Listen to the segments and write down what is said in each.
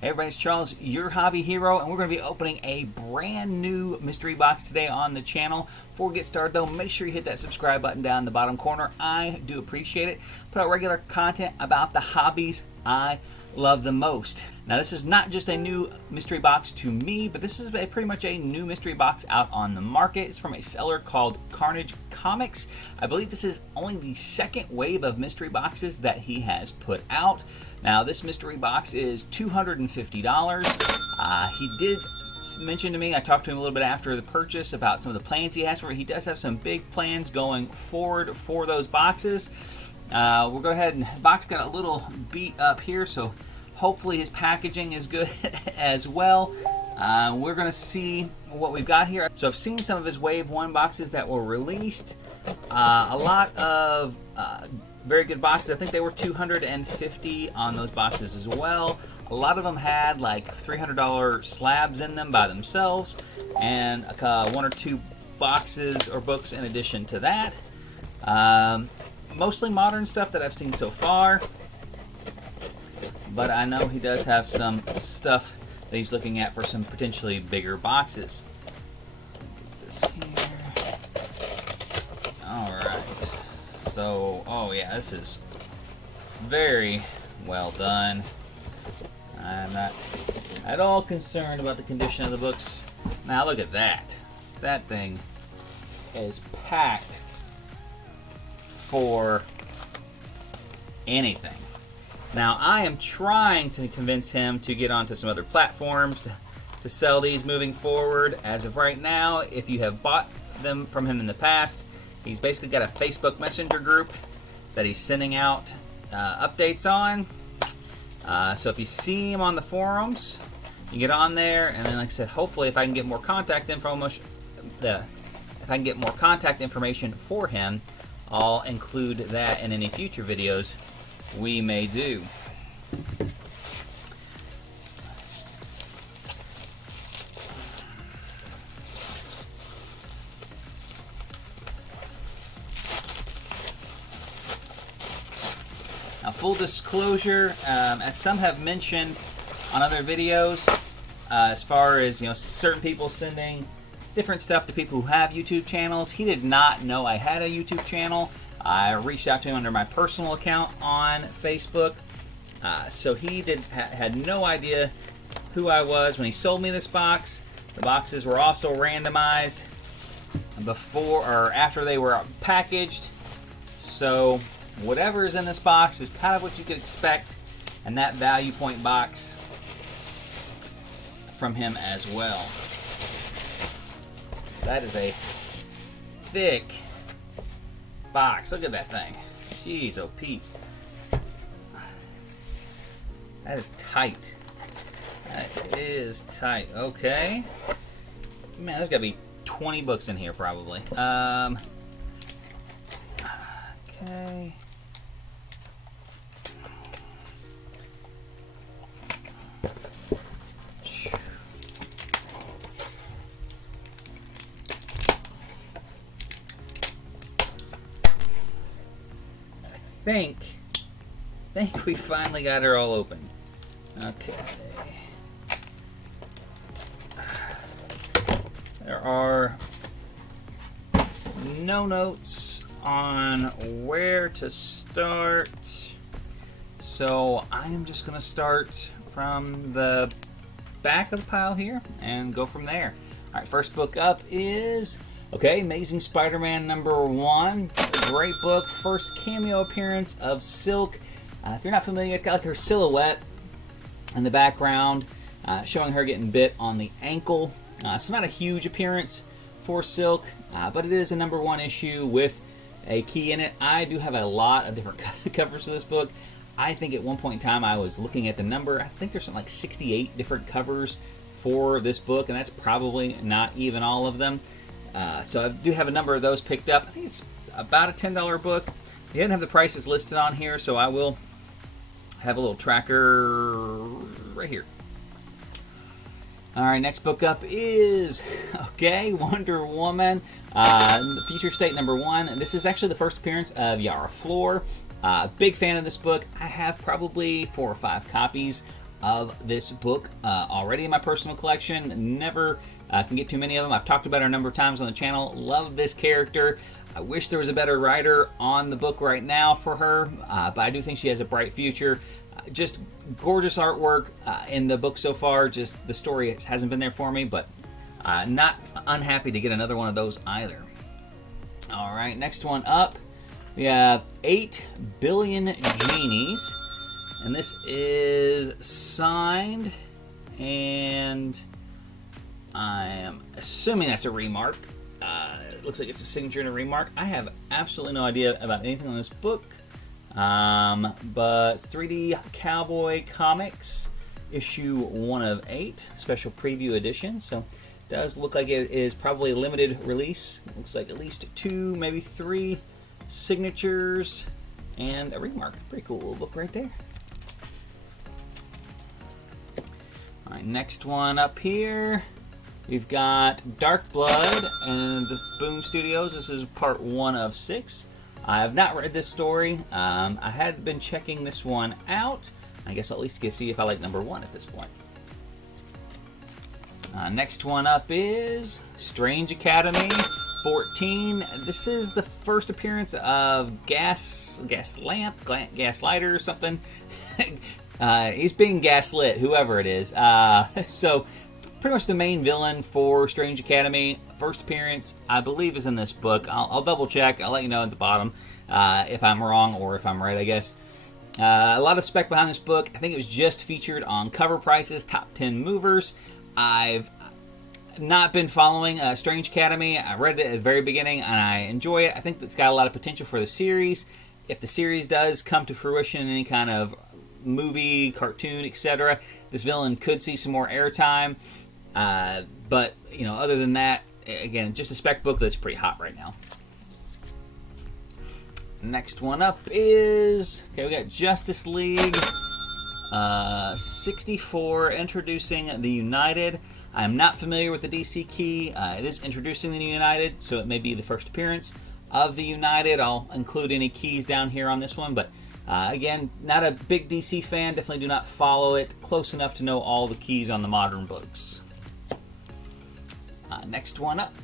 Hey everybody, it's Charles, your hobby hero, and we're going to be opening a brand new mystery box today on the channel. Before we get started though, make sure you hit that subscribe button down in the bottom corner. I do appreciate it. Put out regular content about the hobbies I love the most. Now this is not just a new mystery box to me, but this is pretty much a new mystery box out on the market. It's from a seller called Carnage Comics. I believe this is only the second wave of mystery boxes that he has put out. Now this mystery box is $250. He did mention to me, I talked to him a little bit after the purchase about some of the plans he has for it. He does have some big plans going forward for those boxes. We'll go ahead and, the box got a little beat up here, so hopefully his packaging is good as well. We're going to see what we've got here. So I've seen some of his Wave 1 boxes that were released. A lot of very good boxes. I think they were $250 on those boxes as well. A lot of them had like $300 slabs in them by themselves, and one or two boxes or books in addition to that. Mostly modern stuff that I've seen so far, but I know he does have some stuff that he's looking at for some potentially bigger boxes. Get this here. Alright. So, oh yeah, this is very well done. I'm not at all concerned about the condition of the books. Now look at that. That thing is packed for anything. Now I am trying to convince him to get onto some other platforms to sell these moving forward. As of right now, if you have bought them from him in the past, he's basically got a Facebook Messenger group that he's sending out updates on. So if you see him on the forums, you get on there, and then like I said, hopefully if I can get more contact information, for him, I'll include that in any future videos we may do. Now, full disclosure, as some have mentioned on other videos, as far as certain people sending different stuff to people who have YouTube channels, he did not know I had a YouTube channel. I reached out to him under my personal account on Facebook, so he had no idea who I was when he sold me this box. The boxes were also randomized before or after they were packaged, so whatever is in this box is kind of what you could expect, and that value point box from him as well. That is a thick box. Look at that thing. Jeez, oh Pete. That is tight. That is tight. Okay. Man, there's got to be 20 books in here probably. Okay. I think we finally got her all open. Okay. There are no notes on where to start, so I am just going to start from the back of the pile here and go from there. Alright, first book up is Amazing Spider-Man #1. Great book. First cameo appearance of Silk. If you're not familiar, it's got like her silhouette in the background, showing her getting bit on the ankle. So not a huge appearance for Silk, but it is a #1 issue with a key in it. I do have a lot of different covers to this book. I think at one point in time I was looking at the number. I think there's something like 68 different covers for this book, and that's probably not even all of them. So I do have a number of those picked up. I think it's about a $10 book. He didn't have the prices listed on here, so I will have a little tracker right here. Alright, next book up is, Wonder Woman, Future State #1. This is actually the first appearance of Yara Flor. Big fan of this book. I have probably 4 or 5 copies of this book already in my personal collection. Never can get too many of them. I've talked about her a number of times on the channel. Love this character. I wish there was a better writer on the book right now for her, but I do think she has a bright future. Just gorgeous artwork in the book so far. Just the story hasn't been there for me, but not unhappy to get another one of those either. All right, next one up, we have 8 Billion Genies, and this is signed, and I am assuming that's a remark. It looks like it's a signature and a remark. I have absolutely no idea about anything on this book, but it's 3D Cowboy Comics, issue 1 of 8, special preview edition. So it does look like it is probably a limited release. It looks like at least 2, maybe 3 signatures and a remark. Pretty cool little book right there. All right, next one up here. We've got Dark Blood and the Boom Studios. This is part 1 of 6. I have not read this story. I had been checking this one out. I guess I'll at least get to see if I like number 1 at this point. Next one up is Strange Academy 14. This is the first appearance of Gaslighter or something. He's being gaslit, whoever it is. So pretty much the main villain for Strange Academy. First appearance, I believe, is in this book. I'll double check. I'll let you know at the bottom if I'm wrong or if I'm right, I guess. A lot of spec behind this book. I think it was just featured on Cover Price's Top 10 Movers. I've not been following Strange Academy. I read it at the very beginning and I enjoy it. I think it's got a lot of potential for the series. If the series does come to fruition in any kind of movie, cartoon, etc., this villain could see some more airtime. But, you know, other than that, again, just a spec book that's pretty hot right now. Next one up is, okay, we got Justice League 64, introducing the United. I'm not familiar with the DC key. It is introducing the United, so it may be the first appearance of the United. I'll include any keys down here on this one, but again, not a big DC fan. Definitely do not follow it close enough to know all the keys on the modern books. Next one up.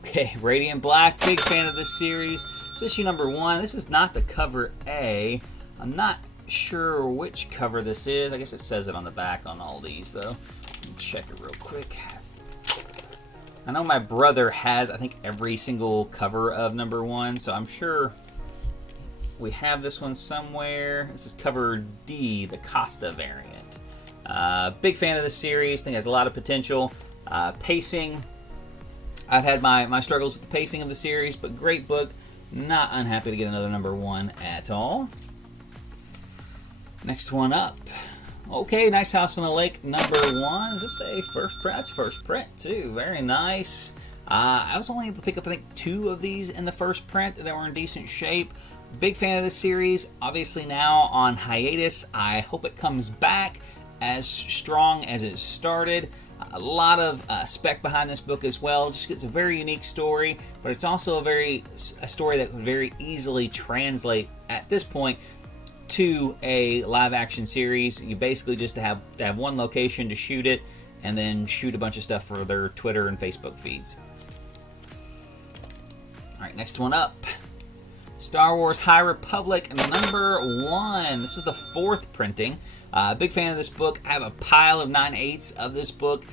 Okay, Radiant Black. Big fan of this series. It's issue number 1. This is not the cover A. I'm not sure which cover this is. I guess it says it on the back on all these, though. Let me check it real quick. I know my brother has, I think, every single cover of number 1, so I'm sure we have this one somewhere. This is cover D, the Costa variant. Big fan of this series. Think it has a lot of potential. Pacing. I've had my struggles with the pacing of the series, but great book. Not unhappy to get another number 1 at all. Next one up. Okay, Nice House on the Lake, number 1. Is this a first print? That's first print, too. Very nice. I was only able to pick up, I think, 2 of these in the first print that were in decent shape. Big fan of this series. Obviously now on hiatus. I hope it comes back as strong as it started. A lot of spec behind this book as well. Just it's a very unique story, but it's also a story that could very easily translate at this point to a live action series. You basically just have one location to shoot it, and then shoot a bunch of stuff for their Twitter and Facebook feeds. All right, next one up. Star Wars High Republic number 1. This is the 4th printing. Big fan of this book. I have a pile of 9/8 of this book.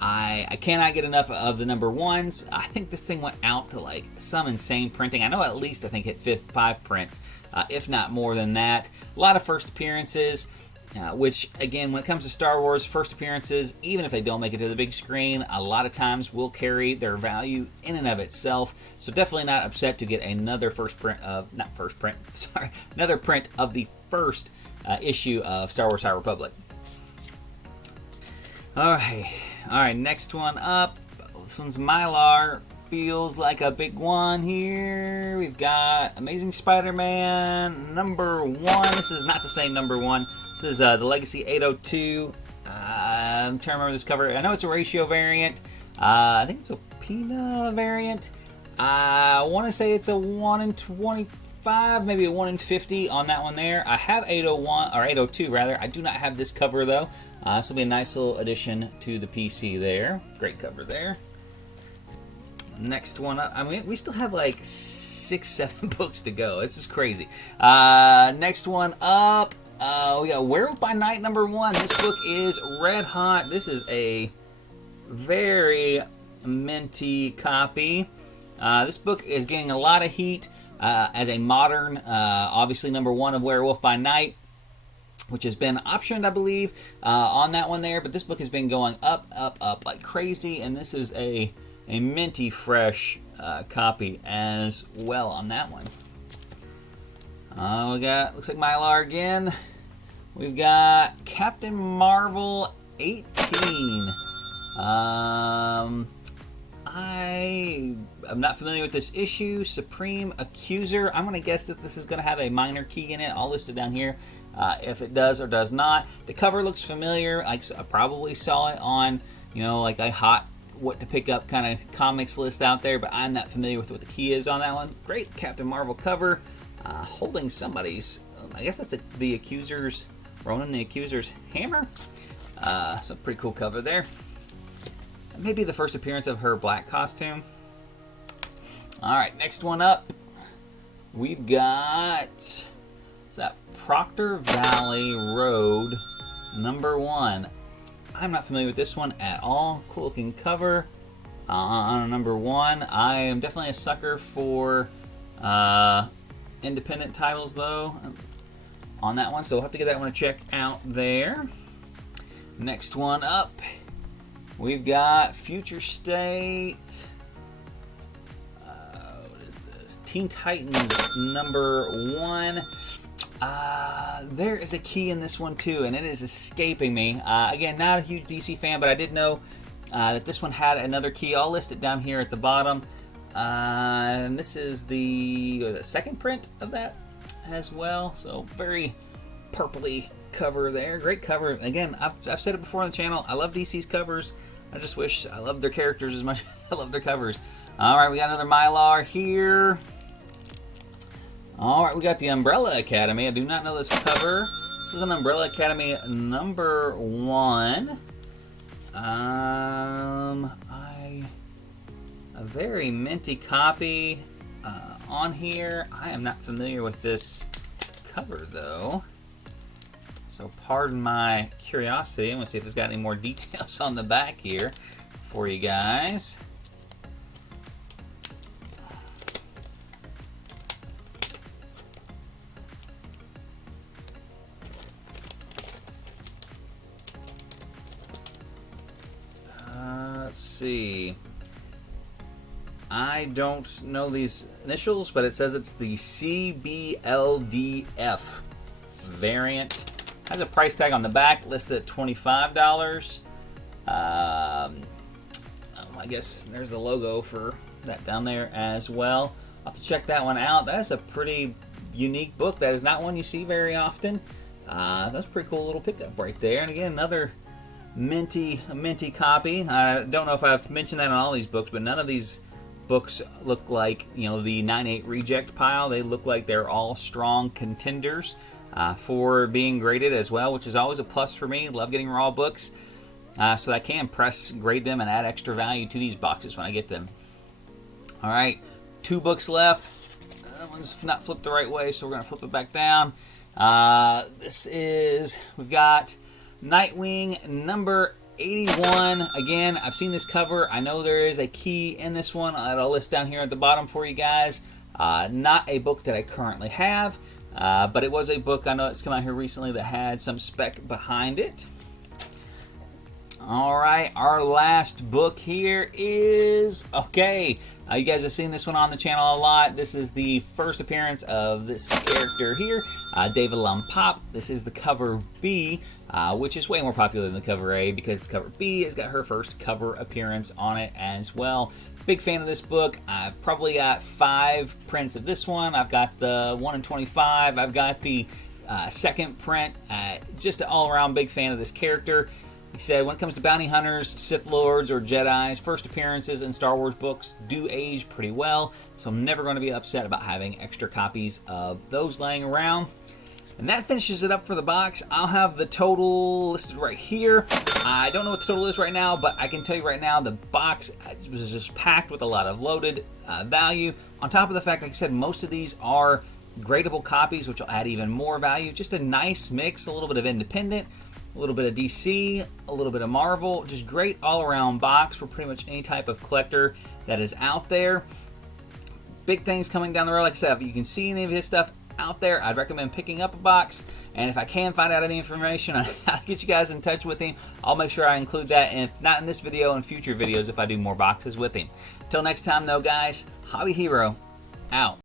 I cannot get enough of the number 1s. I think this thing went out to like some insane printing. I know at least I think hit 5 prints, if not more than that. A lot of first appearances, which again, when it comes to Star Wars, first appearances, even if they don't make it to the big screen, a lot of times will carry their value in and of itself. So definitely not upset to get another another print of the first issue of Star Wars High Republic. All right, next one up. This one's Mylar. Feels like a big one here. We've got Amazing Spider-Man number 1. This is not the same number 1. This is the Legacy 802. I'm trying to remember this cover. I know it's a ratio variant. I think it's a Pina variant. I want to say it's a 1 in 5, maybe a 1 in 50 on that one there. I have 801, or 802 rather. I do not have this cover though. This will be a nice little addition to the PC there. Great cover there. Next one up. I mean, we still have like 6, 7 books to go. This is crazy. Next one up. We got Werewolf by Night #1. This book is red hot. This is a very minty copy. This book is getting a lot of heat as a modern, obviously #1 of Werewolf by Night, which has been optioned, I believe, on that one there. But this book has been going up, up, up like crazy, and this is a minty fresh copy as well on that one. We got, looks like Mylar again. We've got Captain Marvel 18. I am not familiar with this issue. Supreme Accuser. I'm going to guess that this is going to have a minor key in it. I'll list it down here if it does or does not. The cover looks familiar. I probably saw it on, you know, like a hot what to pick up kind of comics list out there, but I'm not familiar with what the key is on that one. Great Captain Marvel cover. Holding somebody's, I guess that's the Accuser's, Ronan the Accuser's hammer. So pretty cool cover there. Maybe the first appearance of her black costume. Alright, next one up. We've got, is that Proctor Valley Road #1. I'm not familiar with this one at all. Cool looking cover on #1. I am definitely a sucker for independent titles though on that one, so we'll have to get that one to check out there. Next one up, we've got Future State. What is this? Teen Titans #1. There is a key in this one too, and it is escaping me. Again, not a huge DC fan, but I did know that this one had another key. I'll list it down here at the bottom. And this is the second print of that as well. So very purpley cover there. Great cover. Again, I've said it before on the channel. I love DC's covers. I just wish I loved their characters as much as I love their covers. Alright, we got another Mylar here. Alright, we got the Umbrella Academy. I do not know this cover. This is an Umbrella Academy #1. A very minty copy on here. I am not familiar with this cover though, so pardon my curiosity. I'm going to see if it's got any more details on the back here for you guys. Let's see. I don't know these initials, but it says it's the CBLDF variant. Has a price tag on the back, listed at $25. I guess there's the logo for that down there as well. I'll have to check that one out. That is a pretty unique book. That is not one you see very often. That's a pretty cool little pickup right there. And again, another minty copy. I don't know if I've mentioned that on all these books, but none of these books look like, you know, the 9/8 reject pile. They look like they're all strong contenders for being graded as well, which is always a plus for me. Love getting raw books, so I can press grade them and add extra value to these boxes when I get them. All right, 2 books left. That one's not flipped the right way, so we're gonna flip it back down. We've got Nightwing #81. Again, I've seen this cover. I know there is a key in this one. I'll list down here at the bottom for you guys. Not a book that I currently have, but it was a book, I know it's come out here recently, that had some spec behind it. Alright, our last book here is, okay, you guys have seen this one on the channel a lot. This is the first appearance of this character here, David Lumpop. This is the cover B, which is way more popular than the cover A, because the cover B has got her first cover appearance on it as well. Big fan of this book. I've probably got 5 prints of this one. I've got the 1 in 25. I've got the second print. Just an all-around big fan of this character. He said, when it comes to bounty hunters, Sith Lords, or Jedis, first appearances in Star Wars books do age pretty well, so I'm never going to be upset about having extra copies of those laying around. And that finishes it up for the box. I'll have the total listed right here. I don't know what the total is right now, but I can tell you right now the box was just packed with a lot of loaded value. On top of the fact, like I said, most of these are gradable copies, which will add even more value. Just a nice mix, a little bit of independent, a little bit of DC, a little bit of Marvel. Just great all-around box for pretty much any type of collector that is out there. Big things coming down the road. Like I said, if you can see any of his stuff out there, I'd recommend picking up a box. And if I can find out any information on how to get you guys in touch with him, I'll make sure I include that, and if not in this video, in future videos if I do more boxes with him. Until next time though, guys, Hobby Hero out.